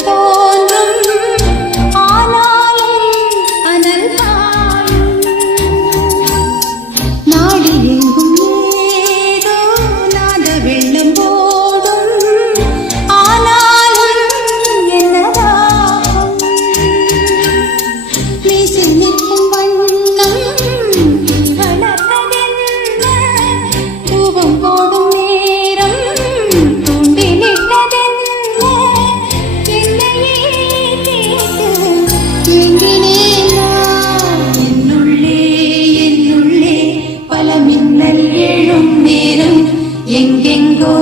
தோன்றும் ஆனாலும் அனல் தாழும் நாடி எங்கும் ஏதோ நாத வெள்ளம் போடும் ஆனாலும் என்னதாகும் மீசில் நிற்கும் வண்ணம் வளர்த்ததென்ன பூவம் போடும் நேரம் தூண்டிலிட்டதென்ன என்னையே கேட்டு எங்கினேன் நான் என்னுள்ளே பல மின்னல் எழும் நேரம் எங்கெங்கோ